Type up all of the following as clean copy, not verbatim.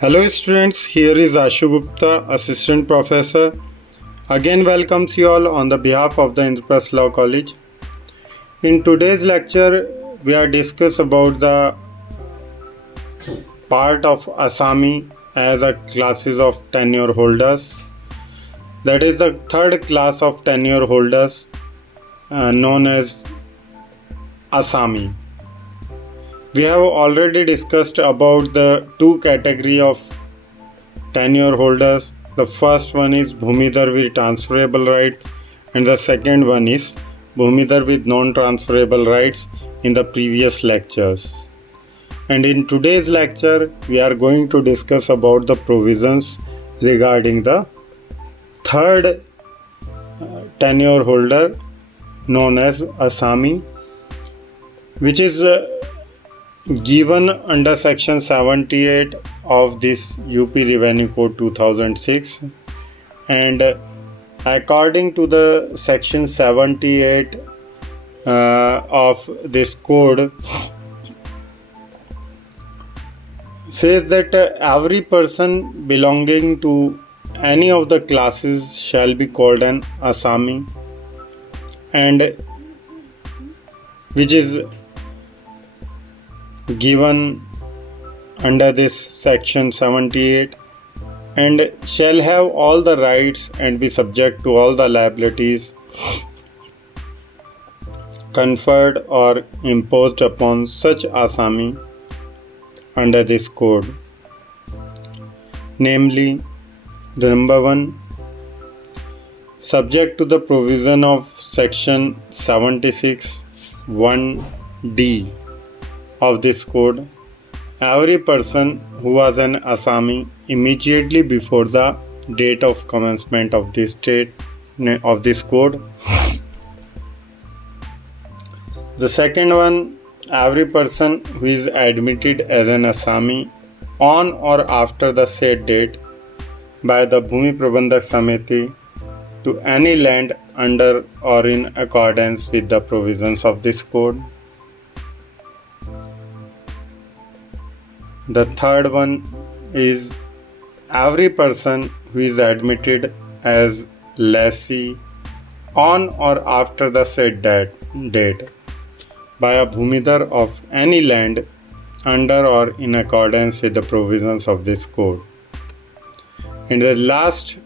Hello students, here is Ashu Gupta, Assistant Professor. Again welcomes you all on the behalf of the Indraprastha Law College. In today's lecture, we are discuss about the part of Asami as a classes of tenure holders. That is the third class of tenure holders known as Asami. We have already discussed about the two category of tenure holders. The first one is Bhumidhar with transferable rights and the second one is Bhumidhar with non-transferable rights in the previous lectures. And in today's lecture, we are going to discuss about the provisions regarding the third tenure holder known as Asami, which is given under section 78 of this UP Revenue Code 2006, and according to the section 78 of this code says that every person belonging to any of the classes shall be called an Asami, and which is given under this section 78 and shall have all the rights and be subject to all the liabilities conferred or imposed upon such Asami under this code. Namely, the number one, subject to the provision of section 76 1D of this code, every person who was an Asami immediately before the date of commencement of this code. The second one, every person who is admitted as an Asami on or after the said date by the Bhumi Prabandhak Samiti to any land under or in accordance with the provisions of this code. The third one is every person who is admitted as lessee on or after the said date by a Bhumidhar of any land under or in accordance with the provisions of this code. And the last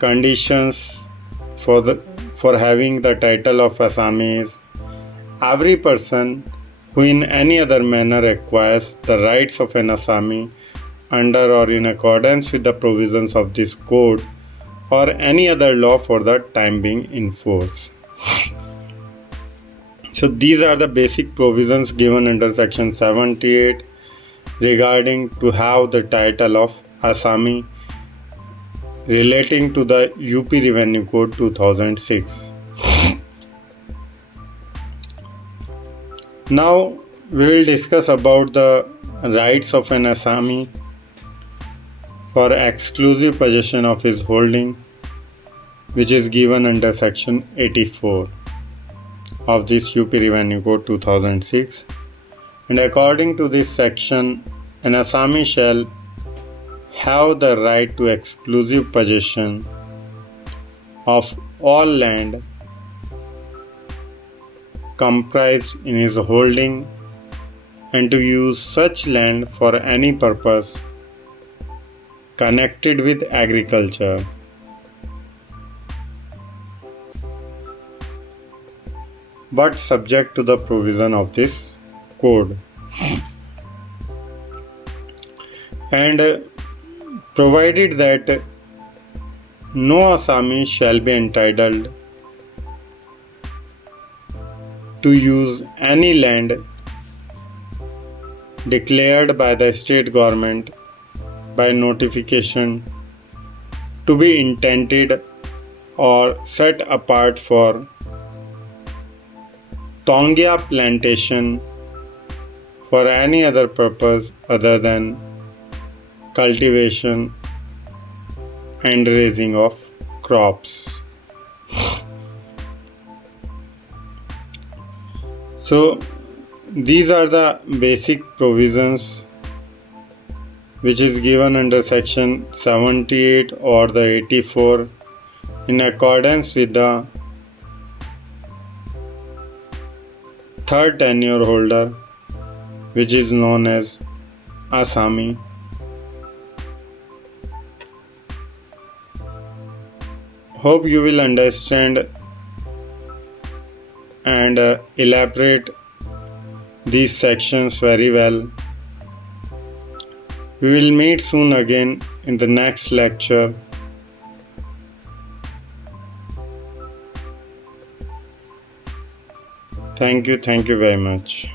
conditions for having the title of Asami is every person who in any other manner acquires the rights of an Asami under or in accordance with the provisions of this code or any other law for the time being in force. So these are the basic provisions given under section 78 regarding to have the title of Asami relating to the UP Revenue Code 2006. Now we will discuss about the rights of an Asami for exclusive possession of his holding, which is given under section 84 of this UP Revenue Code 2006. And according to this section, an Asami shall have the right to exclusive possession of all land comprised in his holding and to use such land for any purpose connected with agriculture, but subject to the provision of this code. And provided that no Asami shall be entitled to use any land declared by the state government by notification to be intended or set apart for Tongya plantation for any other purpose other than cultivation and raising of crops. So these are the basic provisions which is given under section 78 or the 84 in accordance with the third tenure holder, which is known as Asami. Hope you will understand and elaborate these sections very well. We will meet soon again in the next lecture. Thank you very much.